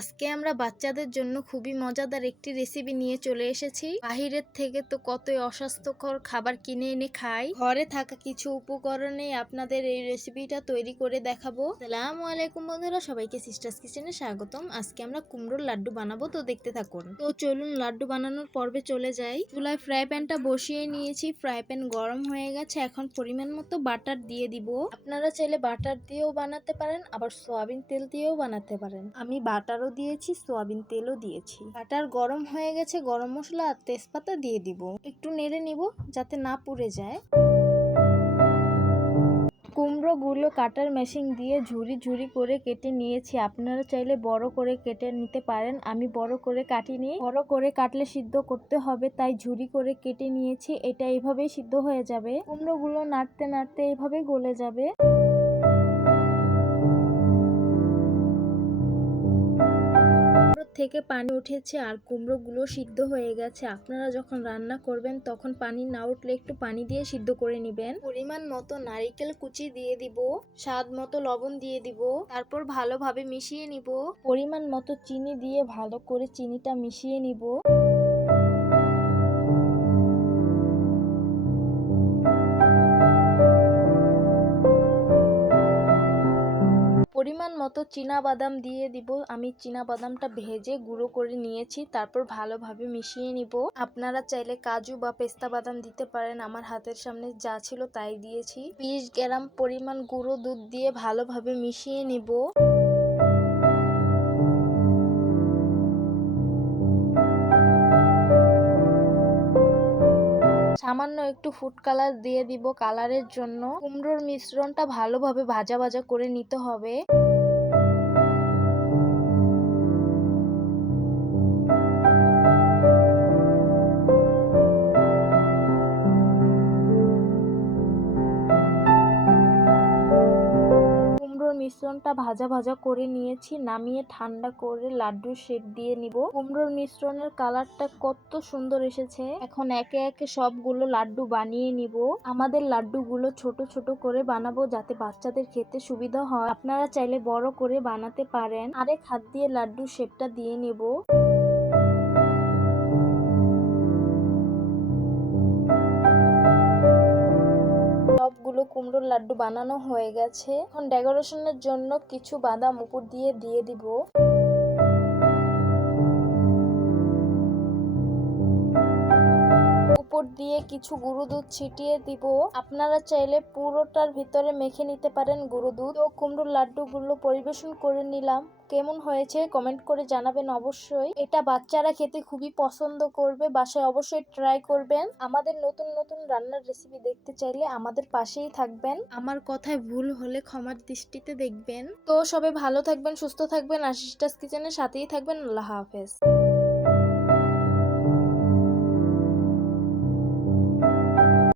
আজকে আমরা বাচ্চাদের জন্য খুবই মজাদার একটি রেসিপি নিয়ে চলে এসেছি। বাহিরের থেকে তো কতই অস্বাস্থ্যকর খাবার কিনে এনে খাই, ঘরে থাকা কিছু উপকরণে আপনাদের এই রেসিপিটা তৈরি করে দেখাবো। আসসালামু আলাইকুম বন্ধুরা, সবাইকে সিস্টার্স কিচেনে স্বাগতম। আজকে আমরা কুমড়োর লাড্ডু বানাবো, তো দেখতে থাকুন। তো চলুন লাড্ডু বানানোর পর্বে চলে যাই। চুলায় ফ্রাই প্যানটা বসিয়ে নিয়েছি, ফ্রাই প্যান গরম হয়ে গেছে। এখন পরিমাণ মতো বাটার দিয়ে দিব। আপনারা চাইলে বাটার দিয়েও বানাতে পারেন, আবার সয়াবিন তেল দিয়েও বানাতে পারেন। আমি বাটারও দিয়েছি, সয়াবিন তেলও দিয়েছি। বাটার গরম হয়ে গেছে, গরম মশলা আর তেজপাতা দিয়ে দিব। একটু নেড়ে নিব যাতে না পুড়ে যায়। কুমড়ো গুলো কাটার মেশিন দিয়ে ঝুরি ঝুরি করে কেটে নিয়েছি। আপনারা চাইলে বড় করে কেটে নিতে পারেন, আমি বড় করে কাটিনি। বড় করে কাটলে সিদ্ধ করতে হবে, তাই ঝুরি করে কেটে নিয়েছি। এটা এইভাবেই সিদ্ধ হয়ে যাবে। কুমড়ো গুলো নাড়তে নাড়তে এইভাবে গলে যাবে। থেকে পানি উঠেছে আর কুমড়ো গুলো সিদ্ধ হয়ে গেছে। আপনারা যখন রান্না করবেন তখন পানি না উঠলে একটু পানি দিয়ে সিদ্ধ করে নেবেন। পরিমাণ মতো নারিকেল কুচি দিয়ে দিব, স্বাদ মতো লবণ দিয়ে দিব, তারপর ভালোভাবে মিশিয়ে নিব। পরিমাণ মতো চিনি দিয়ে ভালো করে চিনিটা মিশিয়ে নিব। পরিমাণ মতো বাদাম দিয়ে দিব। আমি বাদামটা ভেজে গুঁড়ো করে নিয়েছি, তারপর ভালোভাবে মিশিয়ে নিব। আপনারা চাইলে কাজু বা পেস্তা বাদাম দিতে পারেন, আমার হাতের সামনে যা ছিল তাই দিয়েছি। 20 গ্রাম পরিমাণ গুঁড়ো দুধ দিয়ে ভালোভাবে মিশিয়ে নিব। সামান্য একটু ফুড কালার দিয়ে দিব কালারের জন্য। কুমড়োর মিশ্রণটা ভালোভাবে ভাজা ভাজা করে নিতে হবে। মিশ্রণটা ভাজা ভাজা করে নিয়েছি, নামিয়ে ঠান্ডা করে লাড্ডুর শেপ দিয়ে নিব। কুমড়োর মিশ্রণের কালারটা কত সুন্দর এসেছে। এখন একে একে সবগুলো লাড্ডু বানিয়ে নিব। আমাদের লাড্ডুগুলো ছোট ছোট করে বানাবো যাতে বাচ্চাদের খেতে সুবিধা হয়। আপনারা চাইলে বড় করে বানাতে পারেন। আরেক হাত দিয়ে লাড্ডুর শেপটা দিয়ে নেব। সবগুলো কুমড়োর লাড্ডু বানানো হয়ে গেছে। এখন ডেকোরেশনের জন্য কিছু বাদাম উপর দিয়ে দিব। উপর দিয়ে কিছু গুঁড়ো দুধ ছিটিয়ে দিব। আপনারা চাইলে পুরোটার ভিতরে মেখে নিতে পারেন গুঁড়ো দুধ। তো কুমড়োর লাড্ডুগুলো পরিবেশন করে নিলাম। কেমন হয়েছে কমেন্ট করে জানাবেন অবশ্যই। এটা বাচ্চারা খেতে খুবই পছন্দ করবে, বাসায় অবশ্যই ট্রাই করবেন। আমাদের নতুন নতুন রান্নার রেসিপি দেখতে চাইলে আমাদের পাশেই থাকবেন। আমার কথায় ভুল হলে ক্ষমার দৃষ্টিতে দেখবেন। তো সবাই ভালো থাকবেন, সুস্থ থাকবেন আর সিস্টার্স কিচেনের সাথেই থাকবেন। আল্লাহ হাফেজ।